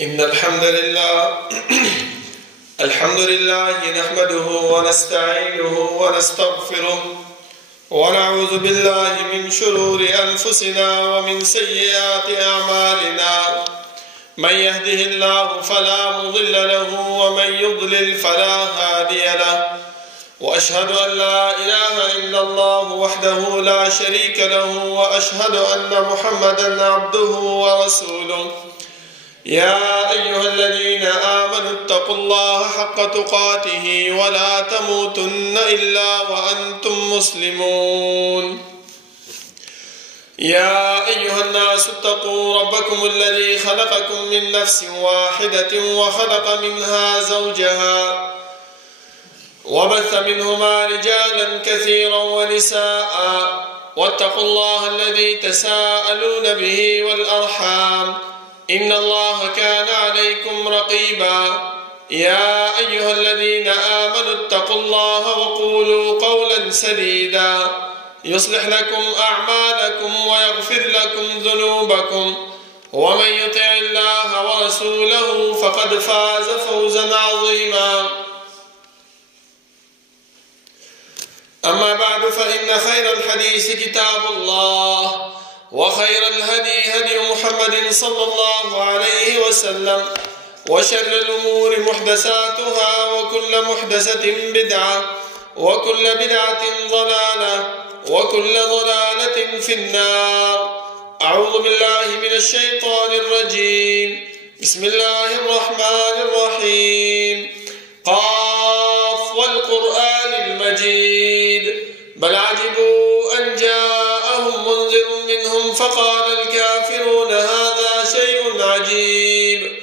إن الحمد لله نحمده ونستعينه ونستغفره ونعوذ بالله من شرور أنفسنا ومن سيئات أعمالنا. من يهده الله فلا مضل له ومن يضلل فلا هادي له، وأشهد أن لا إله إلا الله وحده لا شريك له، وأشهد أن محمدا عبده ورسوله. يا أيها الذين آمنوا اتقوا الله حق تقاته ولا تموتن إلا وأنتم مسلمون. يا أيها الناس اتقوا ربكم الذي خلقكم من نفس واحدة وخلق منها زوجها وبث منهما رجالا كثيرا ونساء، واتقوا الله الذي تساءلون به والأرحام إن الله كان عليكم رقيبا. يا أيها الذين آمنوا اتقوا الله وقولوا قولا سديدا يصلح لكم أعمالكم ويغفر لكم ذنوبكم، ومن يطع الله ورسوله فقد فاز فوزا عظيما. أما بعد، فإن خير الحديث كتاب الله، وخير الهدي هدي محمد صلى الله عليه وسلم، وشر الأمور محدثاتها، وكل محدثة بدعة، وكل بدعة ضلالة، وكل ضلالة في النار. أعوذ بالله من الشيطان الرجيم. بسم الله الرحمن الرحيم. قاف والقرآن المجيد، بل عجبوا أن جاءهم منذر منهم فقال الكافرون هذا شيء عجيب.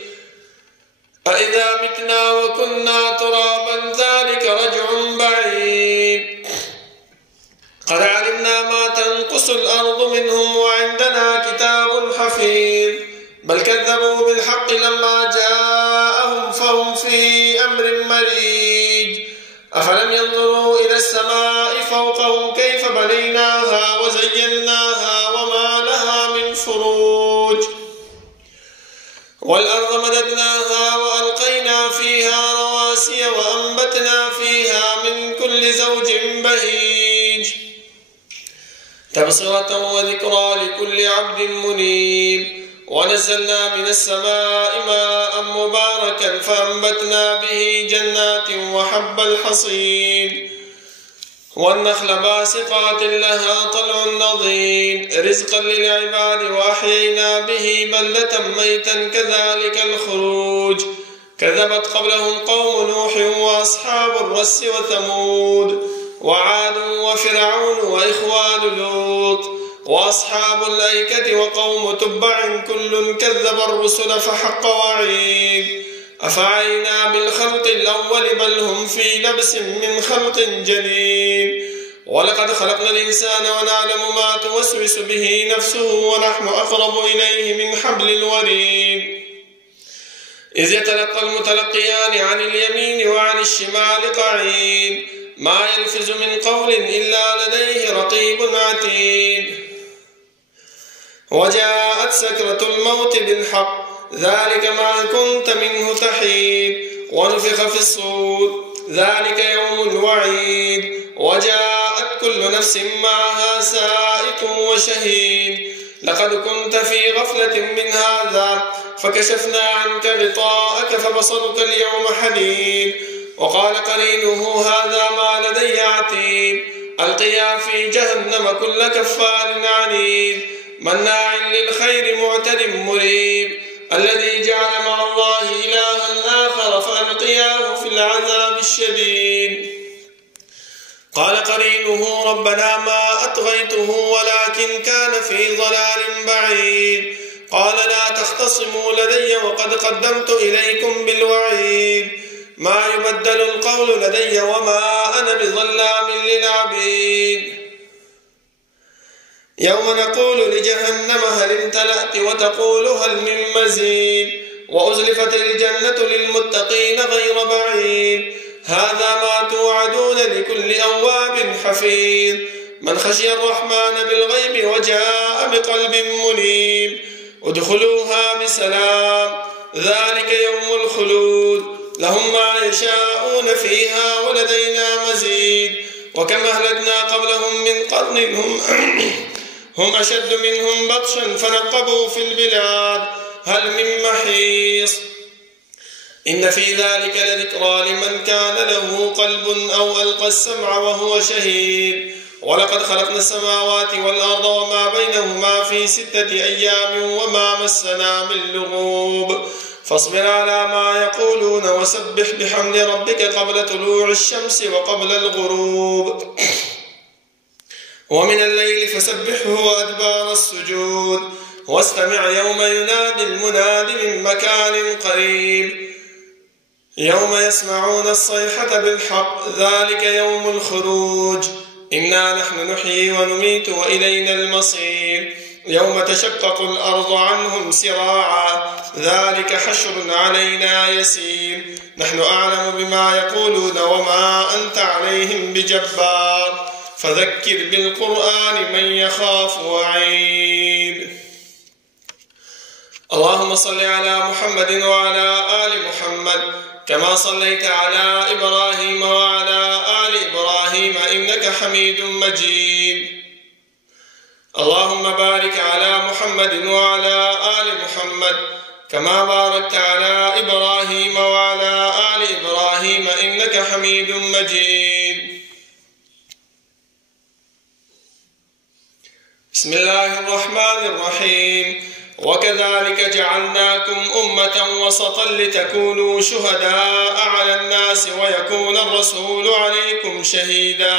أإذا متنا وكنا ترابا ذلك رجع بعيد. قد علمنا ما تنقص الأرض منهم وعندنا كتاب حفيظ. بل كذبوا بالحق لما جاءهم فهم في أمر مريج. أفلم ينظروا إلى السماء فوقهم كيف بنيناها وزيناها وما لها من فروج. والأرض مددناها وألقينا فيها رواسي وأنبتنا فيها من كل زوج بهيج، تبصرة وذكرى لكل عبد منيب. ونزلنا من السماء ماء مباركا فأنبتنا به جنات وحب الحصيد والنخل باسقات لها طلع نضيد رزقا للعباد، وأحيينا به بلدة ميتا كذلك الخروج. كذبت قبلهم قوم نوح وأصحاب الرس وثمود وعاد وفرعون وإخوان لوط وأصحاب الأيكة وقوم تبع كل كذب الرسل فحق وعيد. أفعينا بالخلق الأول بل هم في لبس من خلق جديد. ولقد خلقنا الإنسان ونعلم ما توسوس به نفسه ونحن أقرب إليه من حبل الوريد. إذ يتلقى المتلقيان عن اليمين وعن الشمال قعيد. ما يلفظ من قول إلا لديه رقيب عتيد. وجاءت سكرة الموت بالحق ذلك ما كنت منه تحيد. ونفخ في الصور ذلك يوم الوعيد. وجاءت كل نفس معها سائق وشهيد. لقد كنت في غفلة من هذا فكشفنا عنك غطاءك فبصرك اليوم حديد. وقال قرينه هذا ما لدي عتيد. ألقيا في جهنم كل كفار عنيد مناع للخير معتد مريب. الذي جعل مع الله إلها آخر فألقياه في العذاب الشديد. قال قرينه ربنا ما أطغيته ولكن كان في ضلال بعيد. قال لا تختصموا لدي وقد قدمت إليكم بالوعيد. ما يبدل القول لدي وما أنا بظلام للعبيد. يوم نقول لجهنم هل امتلأت وتقول هل من مزيد. وأزلفت الجنة للمتقين غير بعيد. هذا ما توعدون لكل أواب حفيظ. من خشي الرحمن بالغيب وجاء بقلب منيب. ادخلوها بسلام ذلك يوم الخلود لهم ما يشاءون فيها ولدينا مزيد وكم أهلكنا قبلهم من قرن هم أشد منهم بطشا فنقبوا في البلاد هل من محيص إن في ذلك لذكرى لمن كان له قلب أو ألقى السمع وهو شهيد ولقد خلقنا السماوات والأرض وما بينهما في 6 أيام وما مسنا من لغوب فاصبر على ما يقولون وسبح بحمد ربك قبل طلوع الشمس وقبل الغروب ومن الليل فسبحه وأدبار السجود واستمع يوم ينادي المناد من مكان قريب يوم يسمعون الصيحة بالحق ذلك يوم الخروج إنا نحن نحيي ونميت وإلينا المصير يوم تشقق الأرض عنهم سراعا ذلك حشر علينا يسير نحن أعلم بما يقولون وما أنت عليهم بجبار فذكر بالقرآن من يخاف وعيد اللهم صل على محمد وعلى آل محمد كما صليت على إبراهيم وعلى آل إبراهيم إنك حميد مجيد اللهم بارك على محمد وعلى آل محمد كما باركت على إبراهيم وعلى آل إبراهيم إنك حميد مجيد بسم الله الرحمن الرحيم وكذلك جعلناكم أمة وسطا لتكونوا شهداء على الناس ويكون الرسول عليكم شهيدا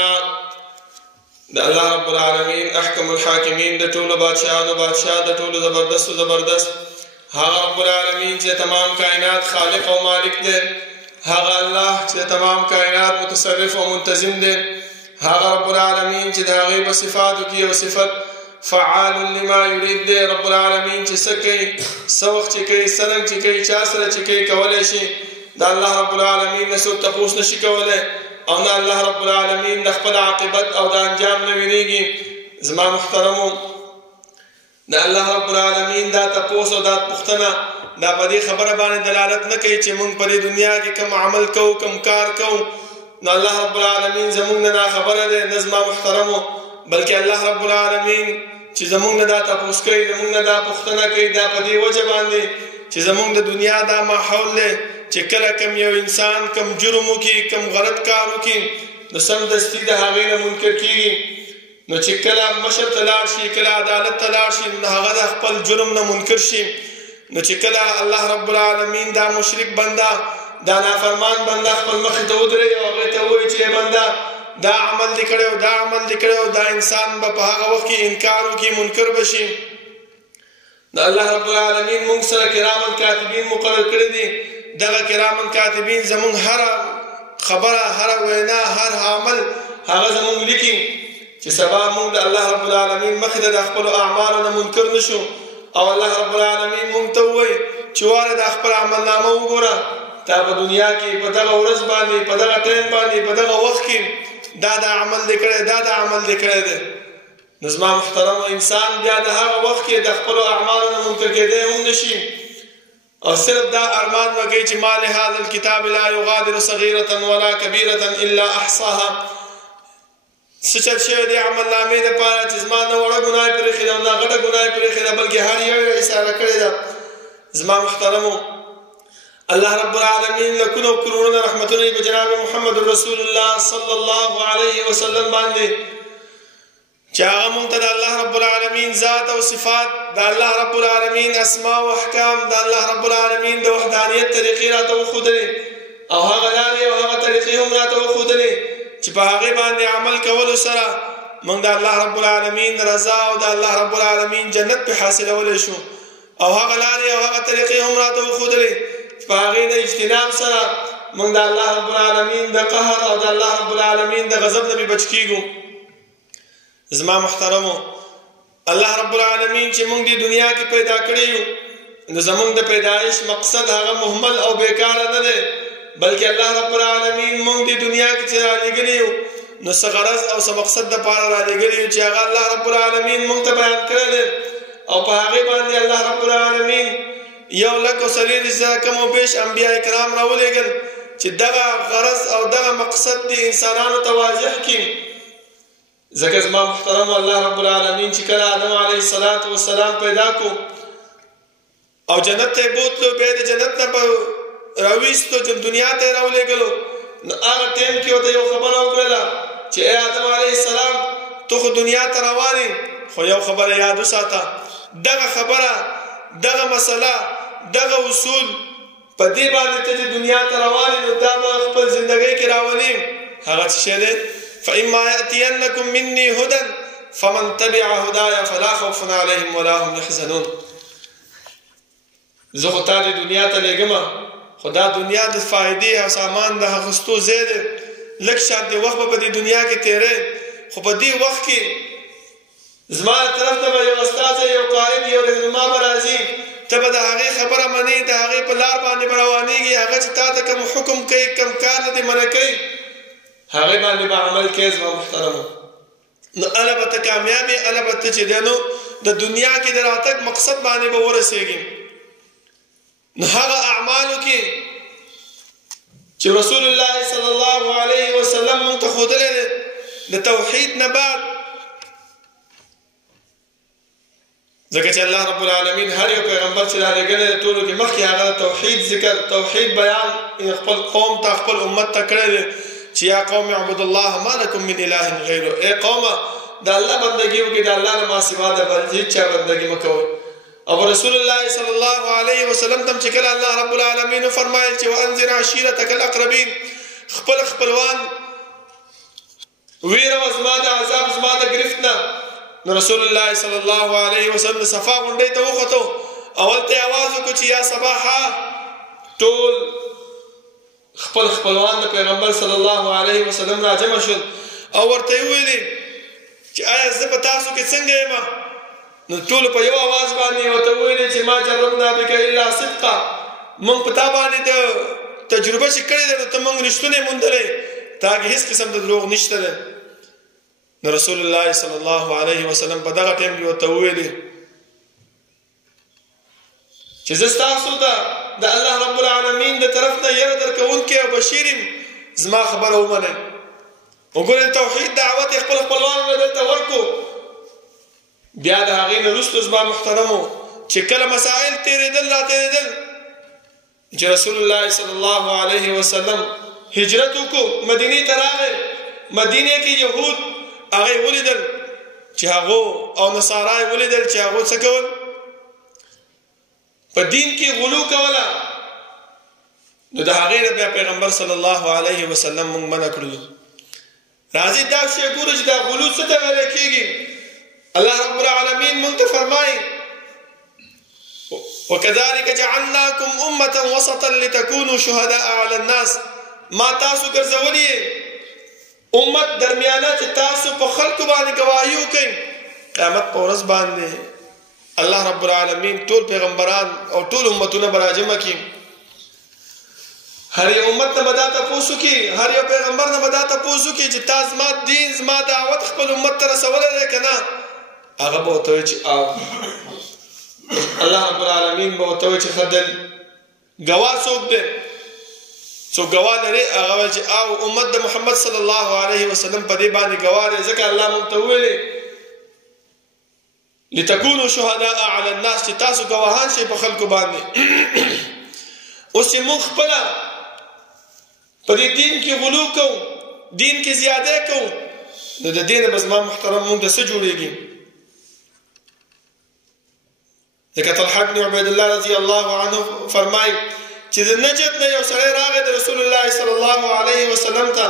دا الله رب العالمين أحكم الحاكمين دا طول بادشاہ دا طول زبردست ها رب العالمين چې تمام کائنات خالق و مالک دے ها الله چې تمام کائنات متصرف و منتظم دے ها رب العالمين چې دا غیب صفاتو کی و صفت فعال لما يريد دے رب العالمین چې سکی سوخ چې کوي سرنګ چې کوي چا سره چې کوي کولای شي دا الله رب العالمین نسو تپوس نشي کولای او نه الله رب العالمین د خپل عاقبت او د انجام نه ویریږي زما محترمو دا الله رب العالمین دا تپوس او دا پختنه دا په دې خبره باندې دلالت نه کوي چې موږ په دنیا کې کوم عمل کوو کوم کار کوو نو الله رب العالمین زموږ نه خبره ده نظم محترمو بلکې الله رب العالمین چې زمونږ دا تاسو کوي زمونږ دا پوښتنه کوي دا په دې وجه باندې چې زمونږ د دنیا دا ماحول له چې کله کم یو انسان کم جرم وکي کم غلط کار وکي نو سم دستی د هغه نه منکر کیږي نو چې کله مشر تلار شي کله عدالت تلار شي نو هغه د خپل جرم نه منکر شي نو چې کله الله رب العالمین دا مشرک بنده دا نافرمان بنده خپل مخ ته ودرې او هغه ته وایي چې بنده دا عمل دکړو دا عمل دکړو دا انسان په هغه وخت کې انکار وکي منکر بشي دا الله رب العالمین موږ سره کرام کاتبین مقرر کړی دي دغه کرام کاتبین زموږ هر خبره هر وینا هر عمل هغه زموږ لیکي چې سبا موږ د الله رب العالمین مخ ته د خپل اعمالو نه منکر نشو او الله رب العالمین موږ ته وایي چې واره د خپل عمل نامه وګوره تا په دنیا کې په دغه ورځ باندې په دغه ټیم باندې په دغه وخت کې دا عمل دکړه دا عمل دکړه ده نظم محترم انسان بیا د هغه وخت کې د خپل اعمالو نه منکر کېدی هم نشي او صرف دا ارمان وکړي چې مال هذا الكتاب لا يغادر صغيرة ولا كبيرة الا احصاها سچل شوی دی عمل نامې لپاره چې زما نه وړه ګناه پرې خېده او نه غټه ګناه پرې خېده بلکې هر یو یې اشاره کړې ده زما محترمو الله رب العالمین لکونو کرونو رحمتونه په جناب محمد رسول الله صلی الله علیه وسلم باندې چې هغه مونږ ته د الله رب العالمین ذات او صفات د الله رب العالمین اسماء او احکام د الله رب العالمین د وحدانیت طریقې راته وښودلې او هغه لارې او هغه طریقې هم راته وښودلې چې په هغه باندې عمل کولو سره مونږ د الله رب العالمین رضا او د الله رب العالمین جنت په حاصلولې شو او هغه لارې او هغه طریقې هم راته وښودلې په هغه نه اجتناب سره مونږ د الله رب العالمین د قهر او د الله رب العالمین د غضب نه بچ کیږو زما محترمو الله رب العالمین چې مونږ د دنیا کې پیدا کړی یو نو زمونږ د پیدایش مقصد هغه مهمل او بیکار نه دی بلکې الله رب العالمین مونږ د دنیا کې چې رالېږلی یو نو څه غرض او څه مقصد دپاره رالېږلی یو چې هغه الله رب العالمین مونږ ته بیان کړی دی او په هغې باندې الله رب العالمین 1,430,000 کم او بیش انبیاء کرام راولېږل چې دغه غرض او دغه مقصد دې انسانانو ته واضح کړي. ځکه زما محترم الله رب العالمین چې کله آدم علیه السلام پیدا کو او جنت ته بوتلو، بیا د جنت نه په راویستو چې دنیا ته راولېږلو، نو هغه ټیم کې ورته یو خبره وکړله چې ای آدم علیه السلام تو خو دنیا ته روان یې، خو یو خبره یاد وساته، دغه خبره، دغه مسله، دغه اصول په دې باندې ته چې دنیا ته روان یې نو دا به خپل زندګۍ کې راولې. هغه څه شی دی؟ فإما يأتينكم مني هدى فمن تبع هدايا فلا خوف عليهم ولا هم يحزنون. زه خو تا دې دنیا ته لېږم، خو دا دنیا د فائدې او سامان د اخیستو ځای دی. لږ شان دې وخت به په دې دنیا کې تېرې، خو په دې وخت کې زما طرف ته به یو استاد، یو قائد، یو رهنما به راځي، ته به د هغې خبره منې، د هغې په لار باندې به روانېږي. هغه چې تا ته کوم حکم کوي، کوم کار نه دې منع کوي، هغې باندې به عمل کوې. زما محترمو، نو هله به ته کامیاب یې، هله به ته چې دی نو د دنیا کې د راتګ مقصد باندې به ورسېږي. نو هغه اعمالو کې چې رسول الله صلی الله علیه وسلم مونږ ته ښودلی دی د توحید نه بعد، ځکه چې الله رب العالمین هر یو پیغمبر چې رالېږلی دی ټولو کې مخکې هغه توحید ذکر، توحید بیان خپل قوم ته، خپل امت ته کړی دی چې یا قوم اعبدوا الله ما لکم من اله غیره. ای قومه د الله بندګي وکړئ، د الله نه ما سوا د بل هېڅ چا بندګي مه کوئ. او رسول الله صلی الله علیه وسلم تم چې کله الله رب العالمین فرمایل چې وانذر عشیرتک الاقربین، خپل خپلوان ویره زما د عذاب، زما د ګرفت نه. نو رسول الله صلی الله علیه وسلم صفا غونډۍ ته وختو، اول ته آواز وکړو چې یا صباحا، ټول خپل خپلوان د پیغمبر صلی الله علیه وسلم را جمع شول او ورته ویلي چې آیا زه په تاسو کې څنګه یم؟ نو ټول په یو आवाज باندې ورته ویلي چې ما جربنا بک الا صدقا، موږ په تا باندې د تجربه چې کړې ده ته موږ رښتونی موندلې، تا کې هیڅ قسم د دروغ نشته ده. نو رسول الله صلی الله علیه وسلم په دغه ټیم کې ورته ویلي چې زه ستاسو ته د الله رب العالمین د طرف نه یره درکوونکی او بشیر یم، زما خبره ومنئ. وګورئ توحید دعوت خپل خپلوانو له دلته ورکړو. بیا د هغې نه وروسته زما محترمو چې کله مسائل تېرېدل را تېرېدل چې رسول الله صلی الله علیه وسلم هجرت وکړو، مدینې ته راغی. مدینې کې یهود هغې ولیدل چې هغو او نصارا یې ولیدل چې هغو څه کول؟ په دین کې غلو کوله. نو د هغې نه بیا پیغمبر صلی الله علیه وسلم موږ منع کړلو. راځئ دا شی ګورو چې دا غلو څه ته ویلی کېږي. الله رب العالمین موږ ته فرمایي وکذلک جعلناکم امة وسطا لتکونوا شهداء علی الناس، ما تاسو ګرځولي امت درمیانه چې تاسو په خلکو باندې ګواهي وکئ. قیامت په ورځ باندې الله رب العالمین ټول پیغمبران او ټول امتونه به راجمع کړي. هر یو امت نه به دا تپوس وکړي، هر یو پیغمبر نه به دا تپوس وکړي چې تا زما دین، زما دعوت خپل امت ته رسولی دی که نه؟ هغه به ورته وایي چې او الله رب العالمین به ورته وایي چې ښه دل ګواه څوک دی؟ څوک ګواه لري؟ هغه وایي چې او امت د محمد صلی الله علیه وسلم په دې باندې ګواه دی. ځکه الله موږ ته وویلې لتکونوا شهداء علی الناس، چې تاسو ګواهان شئ په خلکو باندې. اوس چې موږ خپله په دې دین کې غلو کوو، دین کې زیاده کوو، نو د دې نه به زما محترم موږ ته څه جوړېږي؟ لکه طلحه بن عبید الله رضی الله عنه فرمایي چې د نجد نه یو سړی راغی د رسول الله صلی الله علیه وسلم ته،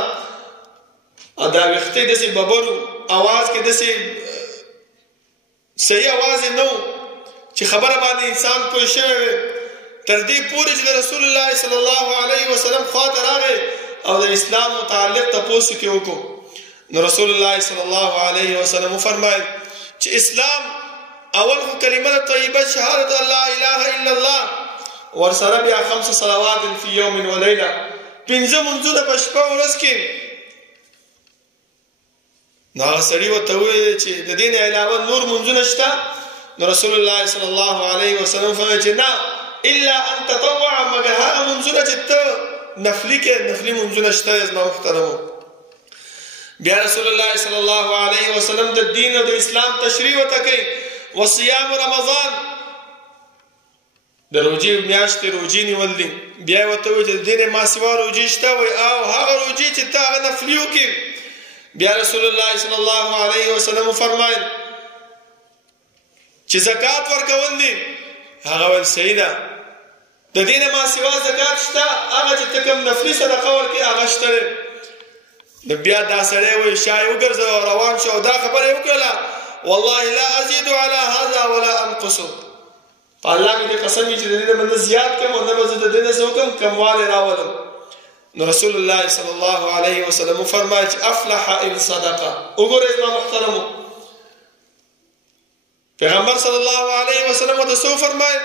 دا ویښته داسې ببرو، اواز کې داسې صحیح اواز یې نه و چې خبره باندې انسان پوه شوی وي. تر دې پورې چې د رسول الله صلی الله علیه وسلم خواته راغی او د اسلام متعلق تپوس یې وکړو. نو رسول الله صلی الله علیه وسلم وفرمایل چې اسلام اول خو کلمه طیبه شهادت الله اله الا الله، ورسره بیا 5 صلوات فی یوم و لیله، 5 منځونه په شپه او ورځ کې. نو هغه سړي ورته وویل چې د دې نه علاوه نور منځونه شته؟ نو رسول الله صلی الله علیه وسلم فرمایي چې نه، الا ان تطوع مگر هغه منځونه چې ته نفلي کې نفلي منځونه شته زما محترمو. بیا رسول الله صلی الله علیه وسلم د دین او د اسلام تشریح وته کوي. وصيام رمضان د روجي میاشتې روجي نیول دي. بیا ورته وایي چې د دین ما سوا روجي شته وي او هغه روجي چې ته هغه نفلي وکړې. بیا رسول الله صلی الله علیه وسلم فرمایل چې زکات ورکول دي. هغه ول صحیح ده د دین ما سوا زکات شته هغه چې ته کوم نفلي صدقه ورکړې هغه شته. د بیا دا سړی وایي شای وګرځه روان شو دا خبره وکړه والله لا ازيد على هذا ولا انقص. الله مې قسم چې د دې باندې زیات کوم او نه به زه د دې نه څوکم کمواله راولم. نو رسول الله صلی الله علیه وسلم فرمایي چې افلح ان صدقه. وګورئ ما محترمو پیغمبر صلی الله علیه وسلم د سو فرمایي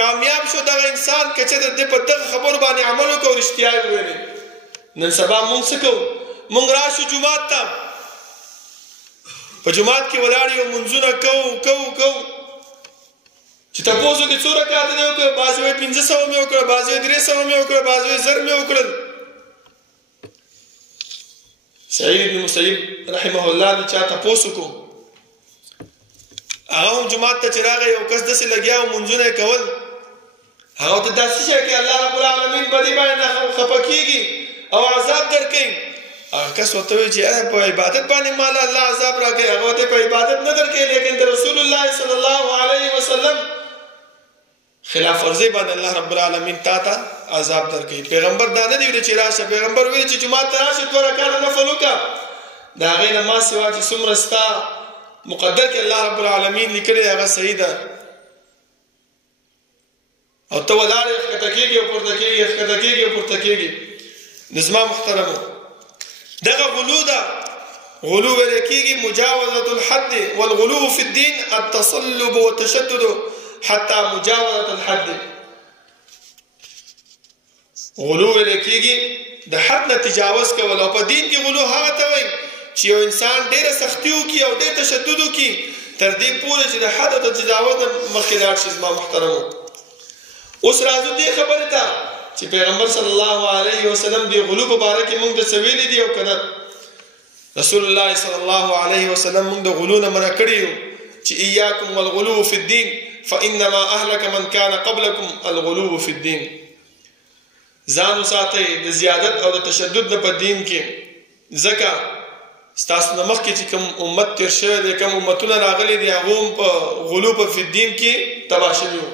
کامیاب شو دغه انسان چې د په دغه خبر باندې عمل وکړي رښتیا وویل. نن سبا مونږ څه کوو؟ مونږ راشو جمعات ته په جمعات کې ولاړ یو منځونه کوو چې تاسو کې څو رکعات دی وکړه بعضې وایي 500 مې وکړه بعضې وایي 300 مې وکړه بعضې وایي 1000 مې وکړل. سعید بن مسیب رحمه الله د چا تپوس وکړو هغه هم جمعات ته چې راغی یو کس داسې لګیا و منځونه یې کول. هغه ورته داسې شی کې الله رب العالمین په دې باندې خفه کېږي او عذاب درکوي. هغه کس ورته وایي چې په عبادت باندې مال الله عذاب راکوي. هغه ورته په عبادت نه درکوي لیکن د رسول الله صلی الله علیه وسلم خلاف ورزي باندې الله رب العالمین تا ته عذاب درکوي. پیغمبر دا نه دی ویلي چې راشه. پیغمبر ویلي چې جمعه ته راشه 2 رکعات نفل وکړه. د هغې نه ما سوا چې څومره ستا مقدر کې الله رب العالمین لیکلی هغه صحیح ده. او ته ولاړ یې ښکته کېږي او پورته کېږي ښکته کېږي او پورته کېږي. نظما محترمو دغه غلو ده. غلو ویل کېږي مجاوزة الحد والغلو في الدين التصلب والتشدد حتى مجاوزة الحد. غلو ویل کېږي د حد نه تجاوز کول او په دین کې غلو هغه ته وایي چې یو انسان ډېره سختي وکړي او ډېر تشدد وکړي تر دې پورې چې د حد او تجاوز نه مخکې لاړ شي. زما محترمو اوس راځو دې خبرې ته چې پیغمبر صلی الله علیه وسلم دې غلو په باره کې موږ ته څه ویلي دي او که نه. رسول الله صلی الله علیه وسلم موږ د غلو نه منع کړي یو چې ایاکم والغلو فی الدین فانما اهلک من کان قبلکم الغلو فی الدین. ځان وساتئ د زیادت او د تشدد نه په دین کې ځکه ستاسو نه مخکې چې کوم امت تېر شوی دی کوم امتونه راغلي دي هغو هم په غلو په فی الدین کې تباه شوي وو.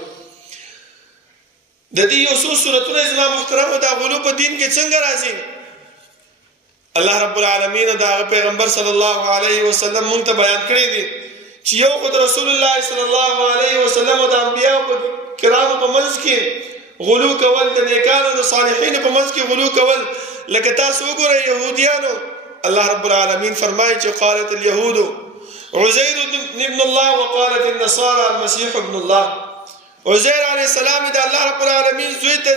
د دې یو څو صورتونه زما محترمو دا غلو په دین کې څنګه راځي؟ الله رب العالمین او د هغه پیغمبر صلی الله علیه وسلم موږ ته بیان کړی دي چې یو خو د رسول الله صلی الله علیه وسلم او د انبیاء کرامو په منځ کې غلو کول د نیکانو د صالحینو په منځ کې غلو کول. لکه تاسو وګورئ یهودیانو الله رب العالمین فرمایي چې قالت اليهود عزير ابن الله وقالت النصارى المسيح ابن الله. عزیر علیہ السلام د الله رب العالمین زوی ته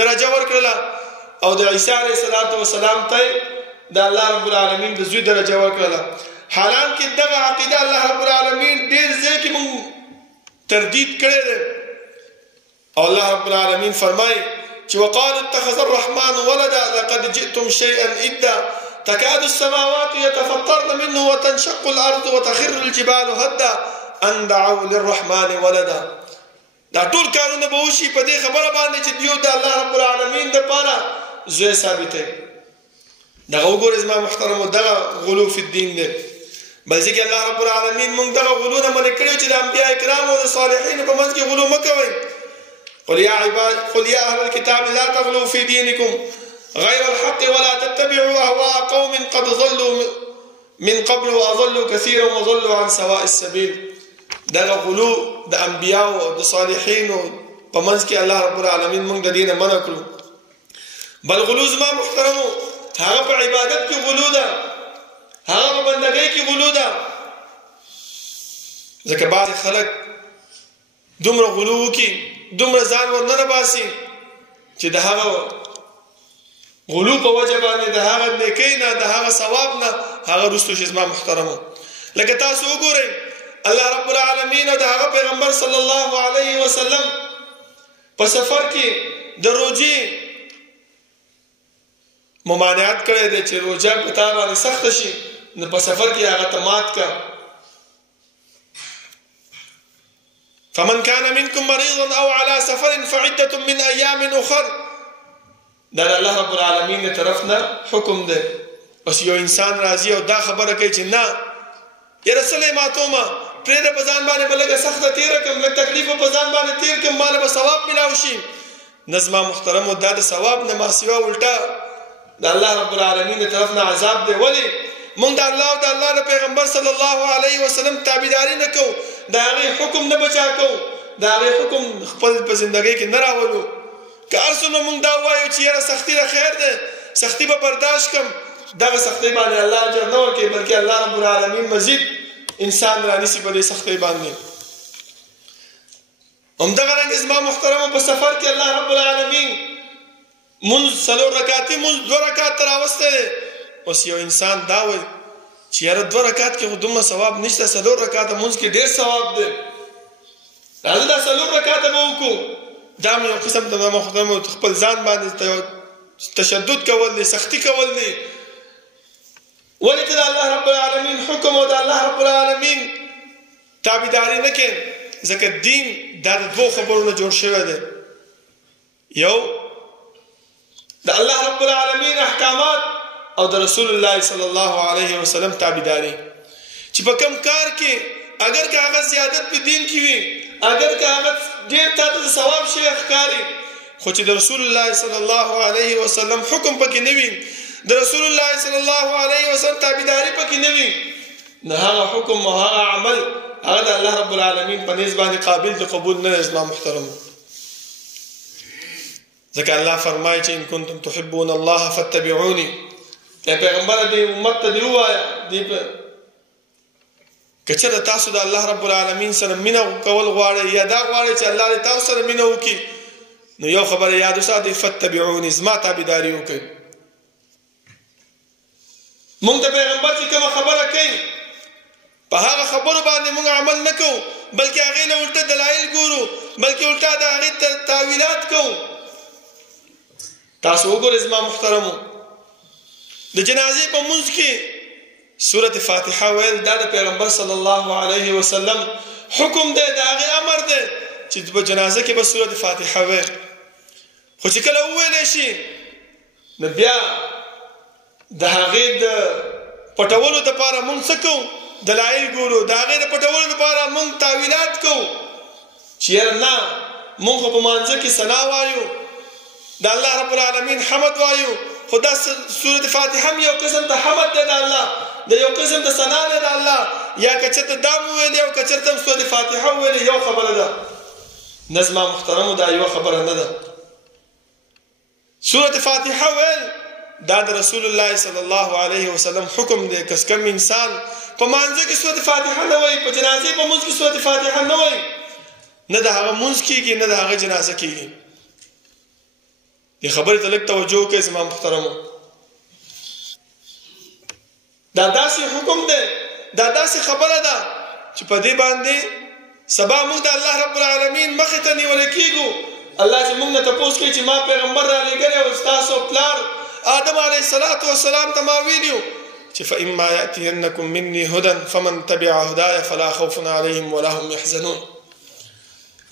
درجه ورکړله او د عیسی علیه السلام ته د الله رب العالمین د زوی درجه ورکړله. حالانکه دغه عقیده الله رب العالمین ډېر ځای کې موږ تردید کړی دی او الله رب العالمین فرمایي چې وقالوا اتخذ الرحمن ولدا لقد جئتم شيئا إدا تكاد السماوات يتفطرن منه وتنشق الأرض وتخر الجبال هدا ان دعوا للرحمن ولدا. دا ټول کارونه به وشي په دې خبره باندې چې دیو د الله رب العالمین دپاره زوی ثابتوي. دغه وګورئ زما محترمو دغه غلو فی الدین دی. بل ځکه الله رب العالمین موږ دغه غلو نه منع کړي چې د انبیاء کرامو او د صالحینو په منځ کې غلو مه کوئ. قل يا أهل الكتاب لا تغلوا في دينكم غير الحق ولا تتبعوا أهواء قوم قد ضلوا من قبل وأضلوا كثيرا وضلوا عن سواء السبيل. دغه غلو د انبیاء او د صالحینو په منځ کې الله رب العالمین موږ د دینه منع کړو. بل غلو زما محترمو هغه په عبادت کې غلو ده هغه په بندګۍ کې غلو ده. ځکه بعضې خلک دومره غلو وکړي دومره ځان ورننه باسي چې د هغه غلو په وجه باندې د هغه نیکۍ نه د هغه ثواب نه هغه رستو شي. زما محترمو لکه تاسو وګورئ الله رب العالمین او د هغه پیغمبر صلی الله علیه وسلم په سفر کې د روزي ممانعت کړی دی چې روزه په تا باندې سخت شي، نو په سفر کې هغه ته مات کا. فمن كان منكم مريضا او على سفر فعدة من ايام اخر. دا الله رب العالمین دی طرفنا حکم دی. بس یو انسان راضی او دا خبره کوي چې نه یره سلې ماتوما پرې د بزان باندې بلګه سخته تیر کوم، لږ تکلیف په ځان باندې تیر کوم، مال به ثواب ملاوي شي. نظم محترم او دا د ثواب نه ما سیوا الټا دا الله رب العالمین دی طرفنا عذاب دی. ولی مونږ د الله او د الله د پیغمبر صلی الله علیه وسلم تابعداري نه کوو، دا هغه حکم نه بچا کوو، دا هغه حکم خپل په ژوندۍ کې نه راولو. که ارسنو مونږ دا وایو چې یاره سختی را خیر ده، سختی به برداشت کم، دغه سختی باندې الله اجر نه ورکوي، بلکې الله رب العالمین مزید انسان رانیسي په دې سختی باندې. همدغه رنګ زما محترمو په سفر کې الله رب العالمین منځ 4 رکعاتي منځ 2 رکعات راوسته دی. اوس یو انسان دا وایي چې یاره 2 رکعات کې خو دومره ثواب نشته، 4 رکعات منځ کې ډېر ثواب دی، راځه دا 4 رکعات به وکړو. دا مې یو قسم ته محترمو خپل ځان باندې تشدد کول دی، سختی کول دی. ولې ته د الله رب العالمین حکم او د الله رب العالمین تابعداري نه کوې؟ ځکه دین دا د 2 خبرو نه جوړ شوی دی. یو د الله رب العالمین احکامات او د رسول الله صلی الله علیه وسلم تابعداري. چې په کوم کار کې اگر که هغه زیادت په دین کې وي، اگر که هغه ډېر تاسو د ثواب شي ښکاري، خو چې د رسول الله صلی الله علیه وسلم حکم پکې نه وي، د رسول الله صلی الله علیه وسلم تابعداري پکې نه وي، نه هغه حکم او هغه عمل هغه د الله رب العالمین په نسبت باندې قابل د قبول نه دی. محترم ځکه الله فرمایي چې ان کنتم تحبون الله فاتبعوني. پیغمبر دې امت ته دی وایا دی کچره تاسو د الله رب العالمین سره مینه کول غواړئ یا دا غواړئ چې الله دې تاسو سره مینه وکړي، نو یو خبره یاد وساتئ، فاتبعوني، زما تابعداري وکړئ. مونږ ته پیغمبر چې کومه خبره کوي په هغه خبرو باندې مونږ عمل نه کوو، بلکې هغې نه الټه دلایل ګورو، بلکې الټه د هغې تاویلات کوو. تاسو وګورئ زما محترمو د جنازې په منځ کې سورة فاتحه ویل دا د پیغمبر صلی الله علیه وسلم حکم دی، د هغې امر دی چې په جنازه کې به سورة فاتحه ویل. خو چې کله وویلی شي نو بیا د هغې د پټولو دپاره مونږ څه کوو؟ دلایل ګورو. د هغې د پټولو دپاره مونږ تاویلات کوو چې یاره نه مونږ خو په مانځه کې ثنا وایو، د الله رب العالمین حمد وایو، خو دا سورة فاتحه هم یو قسم د حمد دی د الله، د یو قسم د ثنا دی د الله. یا که چېرته دا مو ویلې او که چېرته هم سورة فاتحه وویلې یو خبره ده. نه زما محترمو دا یوه خبره نه ده. سورة فاتحه ویل دا د رسول الله صلی الله علیه وسلم حکم دی. کس کم انسان په مانځه کې سورة فاتحه نه وایي، په جنازې په منځ کې سورة فاتحه نه وایي، نه د هغه منځ کېږي نه د هغه جنازه کېږي. دې خبرې ته لږ توجه وکړئ زما محترمو. دا داسې حکم دی، دا داسې خبره ده چې په دې باندې سبا موږ د الله رب العالمین مخې ته نیولی کېږو. الله چې موږ نه تپوس کوي چې ما پیغمبر رالیږلی او ستاسو پلار آدم علیه السلام ته ما ویلي چې فإما یأتینکم مني هدى فمن تبع هدایا فلا خوف علیهم ولا هم یحزنون.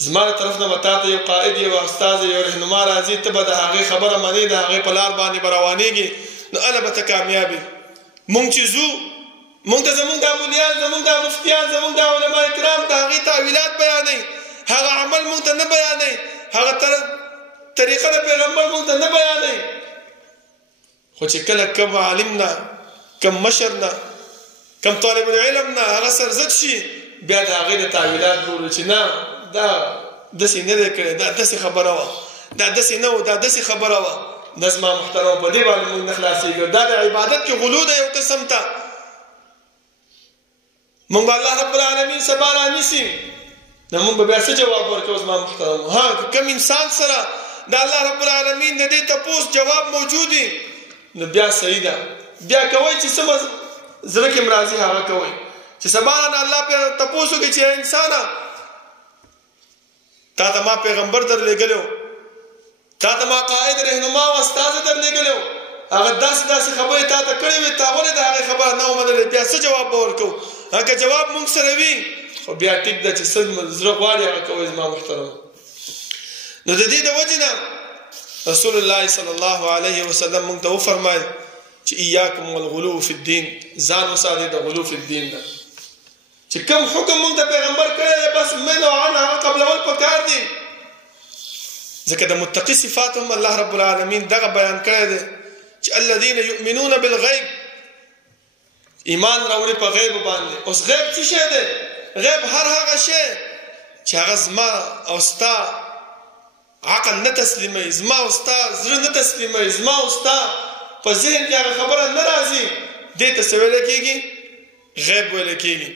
زما له طرف نه به تا ته یو قائد یو استاد یو رهنما راځي، ته به د هغې خبره منې، د هغې په لار باندې به روانېږي، نو هله به ته کامیابي. مونږ چې ځو مونږ ته زمونږ دا ملیان، زمونږ دا مفتیان، زمونږ دا علما کرام د هغې تعویلات بیانوي، هغه عمل مونږ ته نه بیانوي، هغه طریقه د پیغمبر مونږ ته نه بیانوي. خو چې کله کم عالم نه، کم مشر نه، کم طالب العلم نه هغه سرزد شي، بیا د هغې د تعویلات ګورو چې نه دا داسې نه دی کړی، دا داسې خبره وه، دا داسې نه و، دا داسې خبره وه. دا زما محترم په دې باندې مونږ نه خلاصېږو. دا د عبادت کې غلو ده یو قسم ته. مونږ به الله رب العالمین سبا رانیسي، نو مونږ به بیا څه جواب ورکوو زما محترم؟ ها که کوم انسان سره د الله رب العالمین د دې تپوس جواب موجود وي نو بیا صحیح ده، بیا کوئ چې څه زړه کې راځي هغه کوئ. چې سبا نه الله په تپوس کوي چې انسانا تا ته ما پیغمبر درلېږلو، تا ته ما قائد رهنما او استاد درلېږلو، هغه داسې خبرې تا ته کړې وي، تا ولې د هغې خبره نه ومنلې؟ بیا څه جواب به ورکوو؟ که جواب موږ سره وي خو بیا ټیک ده چې څه زړه غواړي هغه کوئ زما محترم. نو د دې د وجې نه رسول الله صلی الله علیه وسلم موږ ته وفرمایل چې ایاکم والغلو فی الدین، ځان وساتئ د غلو فی الدین نه. چې کوم حکم موږ د پیغمبر کړی دی بس من او عن هغه قبلول پکار دي. ځکه د متقي صفات هم الله رب العالمین دغه بیان کړی دی چې الذین یؤمنون بالغیب، ایمان راوړي په غیب باندې. اوس غیب څه شی دی؟ غیب هر هغه شی چې هغه زما او ستا عقل نه تسلیموي، زما او ستا زړه نه تسلیموي، زما او ستا په ذهن کې هغه خبره نه راځي، دې ته څه ویل کېږي؟ غیب ویل کېږي.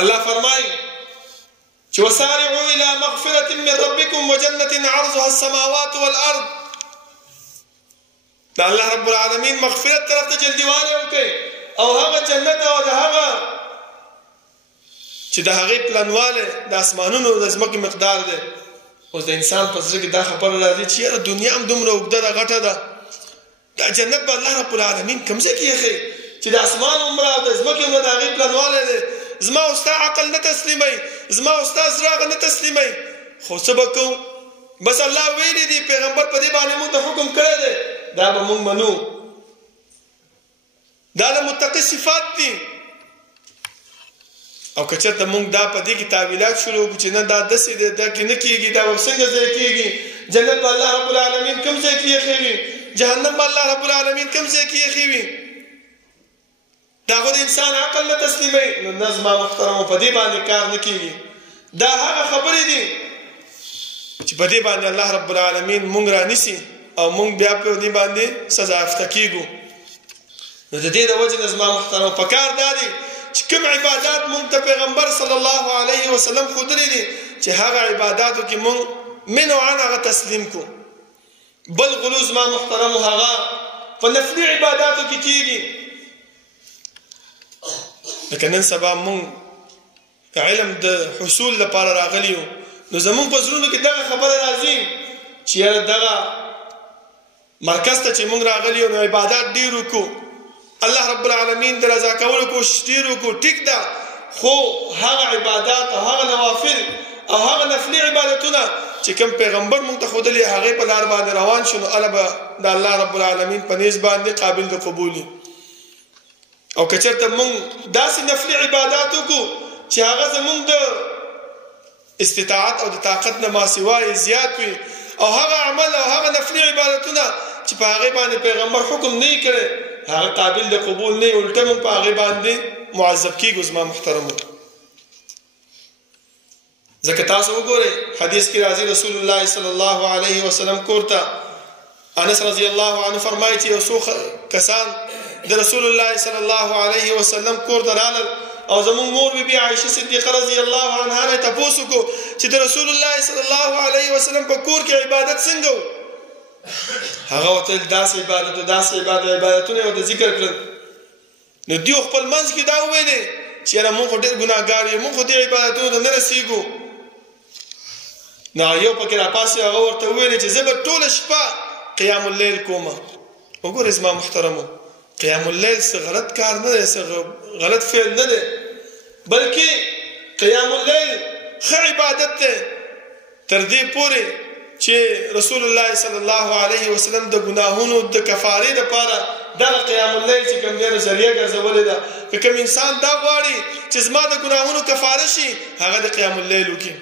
الله فرمایي چې وسارعوا الى مغفرة من ربكم وجنة عرضها السماوات والارض. دا الله رب العالمین مغفرت طرف ته جلدیواله وکړي او هغه جنت او هغه چې د هغې پلانواله د اسمانونو د ځمکې مقدار دی. اوس د انسان په زړه کې دا خبره راځي چې یاره دنیا هم دومره اوږده ده، غټه ده، دا جنت به الله رب العالمین کوم ځای کې ایښی چې د اسمان عمره او د ځمکې عمره د هغې پلانواله دی. زما او ستا عقل نه تسلیموي، زما او ستا زړه هغه نه تسلیموي، خو څه به کوو؟ بس الله ویلي دي، پیغمبر په دې باندې موږ ته حکم کړی دی، دا به موږ منو. دا د متقي صفات دي. او که چېرته موږ دا په دې کې تعویلات شروع کړو چې نه دا داسې دی، دا کې نه کېږي، دا به څنګه ځای کېږي؟ جنت به الله رب العالمین کوم ځای کې ایښی وي؟ جهنم به الله رب العالمین کوم ځای کې ایښی وي؟ دا خو د انسان عقل نه تسلیموي. نو نه زما محترمو په دې باندې کار نه کېږي. دا هغه خبرې دي چې په دې باندې الله رب العالمین موږ رانیسي او موږ بیا په دې باندې سزا یافته کېږو. نو د دې د وجې نه زما محترمو پکار دا دی چې کوم عبادات موږ ته پیغمبر صلی الله علیه وسلم ښودلي دي چې هغه عباداتو کې موږ من او عن هغه تسلیم کو. بل غلو زما محترمو هغه په نفلي عباداتو کې کېږي. لکه نن سبا موږ علم د حصول لپاره راغلی یو، نو زموږ په زړونو کې دغه خبره راځي چې یاره دغه مرکز ته چې موږ راغلی یو نو عبادات ډېر وکړو، الله رب العالمین د رضا کولو کوشش ډېر وکړو، ټیک ده، خو هغه عبادات او هغه نوافل او هغه نفلي عبادتونه چې کوم پیغمبر موږ ته ښودلي هغې په لار باندې روان شو، نو هله به د الله رب العالمین په نیز باندې قابل د قبول وي. او که چېرته موږ داسې نفلي عبادات وکړو چې هغه زموږ د استطاعت او د طاقت نه ماسوای زیات وي، او هغه عمل او هغه نفلي عبادتونه چې په هغې باندې پیغمبر حکم نه یې کړی هغه قابل د قبول نه یي، الټه موږ په هغې باندې معذب کېږو زما محترمو. ځکه تاسو وګورئ حدیث کې راځي رسول الله صلی الله علیه وسلم کور ته انس رضی الله عنه فرمایي چې یو څو کسان د رسول الله صلی الله علیه وسلم کور ته رالل او زموږ مور بی عائشه صدیقه رضی الله عنها نه تپوس وکړو چې د رسول الله صلی الله علیه وسلم په کور کې عبادت څنګه و؟ هغه ورته داسې عبادتونه یې ورته ذکر کړل. نو دوی خپل منځ کې دا وویلې چې یاره موږ خو ډېر ګناهګار یو، موږ خو دې عبادتونو ته نه رسېږو. نو یو پکې راپاسې هغه ورته وویلې چې زه به ټوله شپه قیام اللیل کومه. وګورئ زما محترمو، قیام اللیل څه غلط کار نه دی، څه غلط فعل نه دی، بلکې قیام اللیل ښه عبادت دی تر دې پورې چې رسول الله صلی الله علیه وسلم د ګناهونو د کفارې دپاره دغه قیام اللیل چې کوم دی نو ذریعه ګرځولې ده. که کوم انسان دا غواړي چې زما د ګناهونو کفاره شي هغه د قیام اللیل وکړي.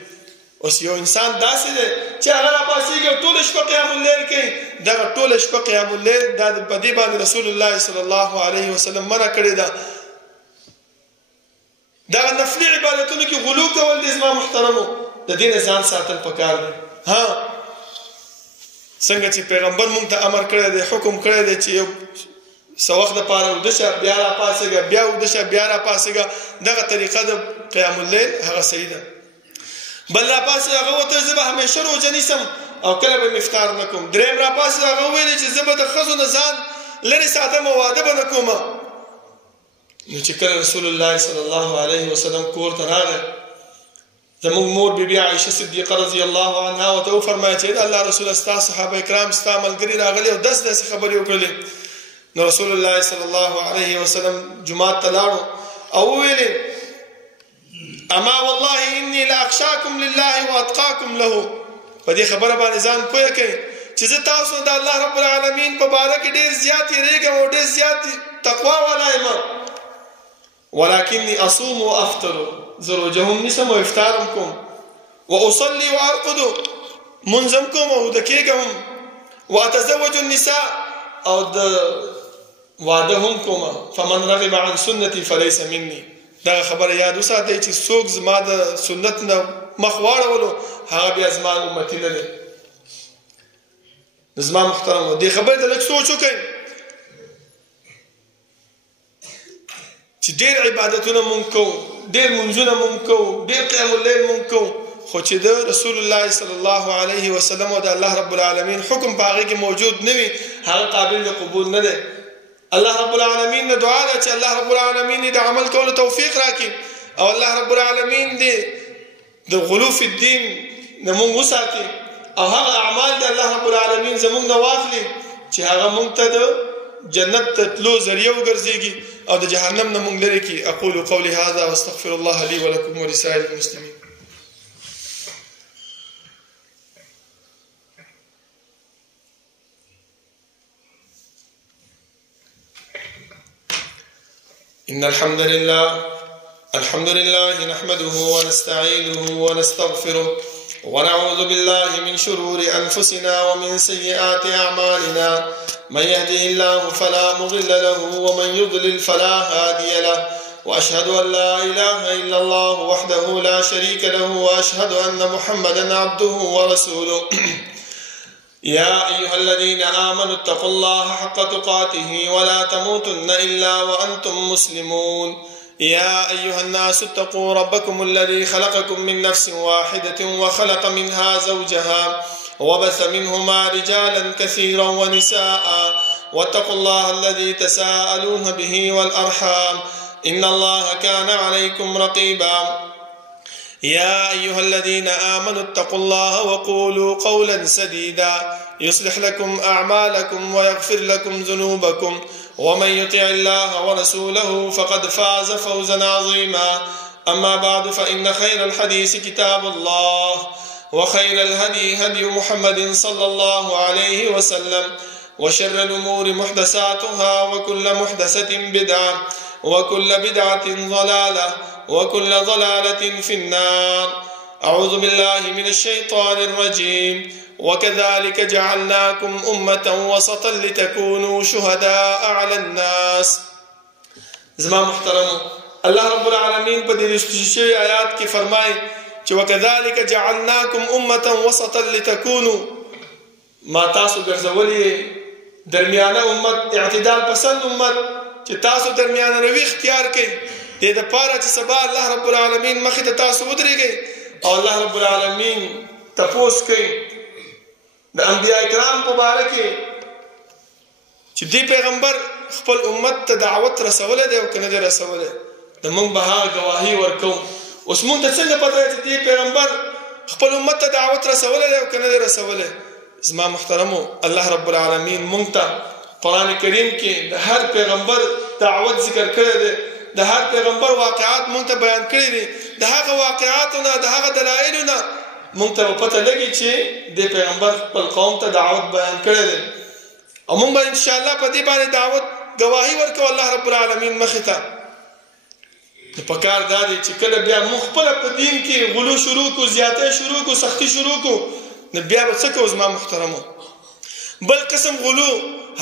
اوس یو انسان داسې دی چې هغه راپاڅېږي او ټوله شپه قیام اللیل کوي، دغه ټوله شپه قیام اللیل دا په دې باندې رسول الله صلی الله علیه وسلم منع کړې ده. دغه نفلي عبادتونو کې غلو کول دي زما محترمو، د دې نه ځان ساتل پکار دی. ها څنګه چې پیغمبر مونږ ته امر کړی دی، حکم کړی دی چې یو څه وخت دپاره ویده شه بیا راپاڅېږه، بیا ویده شه بیا راپاڅېږه، دغه طریقه د قیام اللیل هغه صحیح ده. بل راپاسې هغه وته زه به همیشه روژه نیسم او کله به مې افطار نه کوم. درېیم راپاسې هغه وویلې چې زه به د ښځو نه ځان لرې ساتم او واده به نه کوم. نو چې کله رسول الله صلی الله علیه وسلم کور ته راغی زموږ مور بیبي عایشه صدیقه رضی الله عنها ورته وفرمایل چې د الله رسول ستا صحابه کرام ستا ملګري راغلي او داسې خبرې وکړلې. نو رسول الله صلی الله علیه وسلم جمعات ته لاړو او ویلې اما والله انی لاخشاکم لله واتقاکم له. په دې خبره باندې ځان پوه کړئ چې زه تاسو د الله رب العالمین په باره کې ډېر زیات یریږم او ډېر زیات تقوا والا یم. ولکنی اصوم وافطر، زه روژه هم نیسم او افطار هم کوم. واصلي وارقد، منځم کوم او وده کېږم. واتزوج النساء، او د واده هم کوم. فمن رغب عن سنتي فليس مني. دا خبره یاد وساتئ چې څوک زما د سنت نه مخ واړولو هغه بیا زما امتی نه دی. زما محترمو دې خبرې ته لږ سوچ وکړئ چې ډېر عبادتونه مونږ کوو، ډېر منځونه مونږ کوو، ډېر قیام اللیل مونږ کوو، خو چې د رسول الله صلی الله علیه وسلم او د الله رب العالمین حکم په هغې کې موجود نه وي هغه قابل د قبول نه دی. الله رب العالمین نه دعا ده چې الله رب العالمین دې د عمل کولو توفیق راکړي او الله رب العالمین دې د غلو فی الدین نه مونږ وساتي او هغه اعمال د الله رب العالمین زمونږ نه واخلي چې هغه مونږ ته د جنت ته تلو ذریعه وګرځېږي او د جهنم نه مونږ لرې کړي. اقول قولي هذا واستغفر الله لي ولكم ولسائر المسلمين. إن الحمد لله نحمده ونستعينه ونستغفره ونعوذ بالله من شرور أنفسنا ومن سيئات أعمالنا. من يهده الله فلا مضل له ومن يضلل فلا هادي له. وأشهد أن لا إله إلا الله وحده لا شريك له وأشهد أن محمدا عبده ورسوله. يا أيها الذين آمنوا اتقوا الله حق تقاته ولا تموتن إلا وأنتم مسلمون. يا أيها الناس اتقوا ربكم الذي خلقكم من نفس واحدة وخلق منها زوجها وبث منهما رجالا كثيرا ونساء واتقوا الله الذي تساءلون به والأرحام إن الله كان عليكم رقيبا. يا أيها الذين آمنوا اتقوا الله وقولوا قولا سديدا يصلح لكم أعمالكم ويغفر لكم ذنوبكم ومن يطع الله ورسوله فقد فاز فوزا عظيما. أما بعد فإن خير الحديث كتاب الله وخير الهدي هدي محمد صلى الله عليه وسلم وشر الأمور محدثاتها وكل محدثة بدعة وكل بدعة ضلالة وكل ضلالة في النار. أعوذ بالله من الشيطان الرجيم. وكذلك جعلناكم أمة وسطا لتكونوا شهداء على الناس. زما محترم الله رب العالمین په دې رښتینی آیات کې فرمایي چې وكذلك جعلناكم أمة وسطا لتكونوا، ما تاسو ګرځولې درمیانه امت، اعتدال پسند امت چې تاسو درمیانه روي اختیار کړئ دې دپاره چې سبا الله رب العالمین مخې ته تاسو ودرېږئ او الله رب العالمین تپوس کوي د انبیاء کرام په باره کې چې دې پیغمبر خپل امت ته دعوت رسولی دی او که نه دی رسولی، د موږ به هغه ګواهي ورکوو. اوس موږ ته څنګه پته ده چې دې پیغمبر خپل امت ته دعوت رسولی دی او که نه دی رسولی؟ زما محترمو الله رب العالمین موږ ته قرآن کریم کې د هر پیغمبر دعوت ذکر کړی دی، د هر پیغمبر واقعات موږ ته بیان کړي دي. د هغه واقعاتو نه د هغه دلایلو نه موږ ته پته لګي چې د پیغمبر خپل قوم ته دعوت بیان کړی دی او موږ به انشاءالله په دې باندې دعوت ګواهي ورکوو الله رب العالمین مخې ته. نو پکار دا دی چې کله بیا موږ خپله په دین کې غلو شروع کړو، زیاتی شروع کړو، سختي شروع کړو، نو بیا به څه کوو زما محترمو؟ بل قسم غلو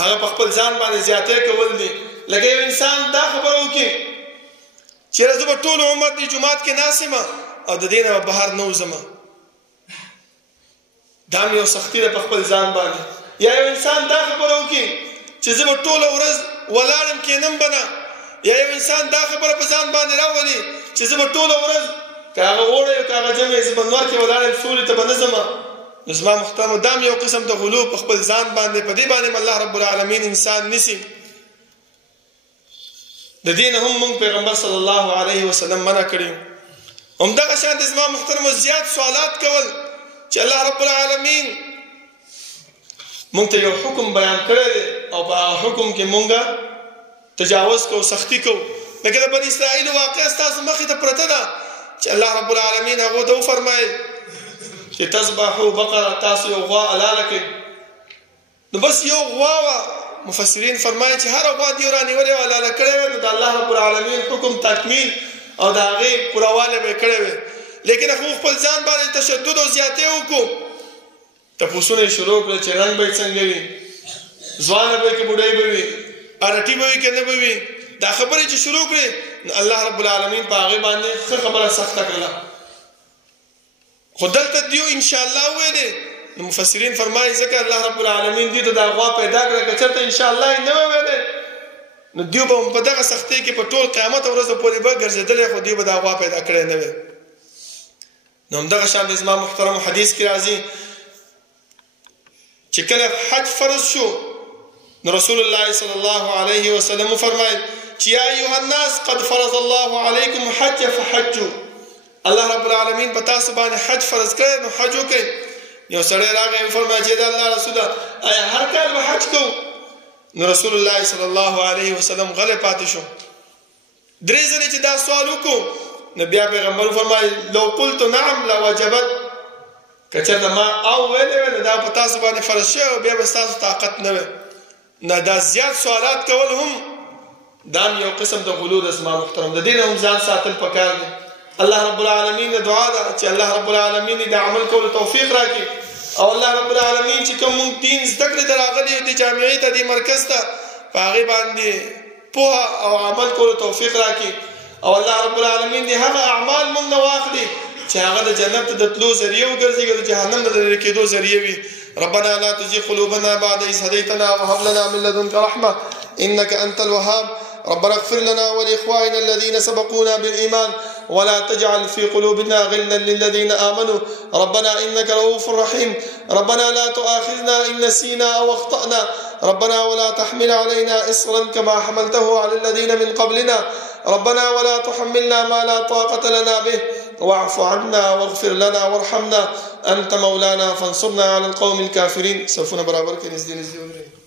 هغه په خپل ځان باندې زیاتی کول دي. لکه یو انسان دا خبره وکړي چېرې زه به ټول عمر دې جومات کې ناست یم او د دې نه به بهر نه وځم، دا هم یو سختي ده په خپل ځان باندې. یا یو انسان دا خبره وکړي چې زه به ټوله ورځ ولاړ یم کښېنم به نه، یا یو انسان دا خبره په ځان باندې راولي چې زه به ټوله ورځ که هغه اوړی که هغه جمع زه به نور کې ولاړ یم سولې ته به نه ځم. نو زما محترمو دا هم یو قسم د غلو په خپل ځان باندې، په دې باندې الله رب العالمین انسان نیسي. د دې نه هم موږ پیغمبر صلی الله علیه وسلم منع کړي. همدغه شان د زما محترمو زیات سوالات کول چې الله رب العالمین موږ ته یو حکم بیان کړی دی او په هغه حکم کې موږ تجاوز کوو، سختی کوو. لکه د بني اسرائیل واقعه ستاسو مخې ته پرته ده چې الله رب العالمین هغو ته وفرمایل چې تذبحوا بقره، تاسو یو غوا حلاله کړئ. نو بس یو غوا وه، مفسرین فرمایي چې هره غوا دې رانیولې وه، حلاله کړې وه، نو د الله رب العالمین حکم تکمیل او د هغې پورووالی به یې کړی وی. لیکن هغو خپل ځان باندې تشدد او زیاتې وکړو. تپوسونه یې شروع کړل چې رنګ به یې څنګه وي، ځوانه به وي که بوډۍ به وي، ارټي به وي که نه به وي. دا خبرې چې شروع کړې نو الله رب العالمین په هغې باندې ښه خبره سخته کړله. خو دلته دیو انشاءالله وویلې، نو مفسرین فرمایي ځکه الله رب العالمین دوی ته دا غوا پیدا کړه، که چېرته انشاءالله یې نه وه ویلې نو دیو به په دغه سختۍ کې په ټول قیامت ورځو پورې به ګرځېدلی، خو دیو به دا غوا پیدا کړی نه وی. نو همدغه شان د زما محترمو حدیث کې راځي چې کله حج فرض شو نو رسول الله صلی الله علیه وسلم فرمایل چې یا ایها الناس قد فرض الله علیکم حج فحجوا. الله رب العالمین په تاسو باندې حج فرض کړی نو حج وکړئ. یو سړی راغی وفرمایل چې د الله رسوله آیا هر کال به حج کوو؟ نو رسول الله صلی الله علیه وسلم غلی پاتې شو. درې ځلې چې دا سوال وکړو نو بیا پیغمبر فرمایل لو قلت نعم لوجبت، که چېرته ما او ویلې وی نو دا په تاسو باندې فرض شوی او بیا به ستاسو طاقت نه وی. نه دا زیات سوالات کول هم دا یو قسم د غلو د زما محترم، د دې نه هم ځان ساتل پکار دی. الله رب العالمین د دعا ده چې الله رب العالمین د عمل کولو توفیق راکړي، او الله رب العالمین چې کوم مونږ دین زده کړې ته راغلي یو دې جامعې ته، دې مرکز ته، په هغې باندې پوهه او عمل کولو توفیق راکړي، او الله رب العالمین دې هغه اعمال مونږ نه واخلي چې هغه د جنت د تلو ذریعه وګرځي او د جهنم د لرې کېدو ذریعه وي. ربنا لا تزغ قلوبنا بعد إذ هديتنا وهب لنا من لدنك رحمة إنك أنت الوهاب. ربنا اغفر لنا ولإخواننا الذين سبقونا بالإيمان ولا تجعل في قلوبنا غلا للذين آمنوا ربنا إنك رؤوف رحيم. ربنا لا تؤاخذنا إن نسينا أو أخطأنا ربنا ولا تحمل علينا إصرا كما حملته على الذين من قبلنا ربنا ولا تحملنا ما لا طاقة لنا به واعف عنا واغفر لنا وارحمنا أنت مولانا فانصرنا على القوم الكافرين. صفونا برابر کې نږدې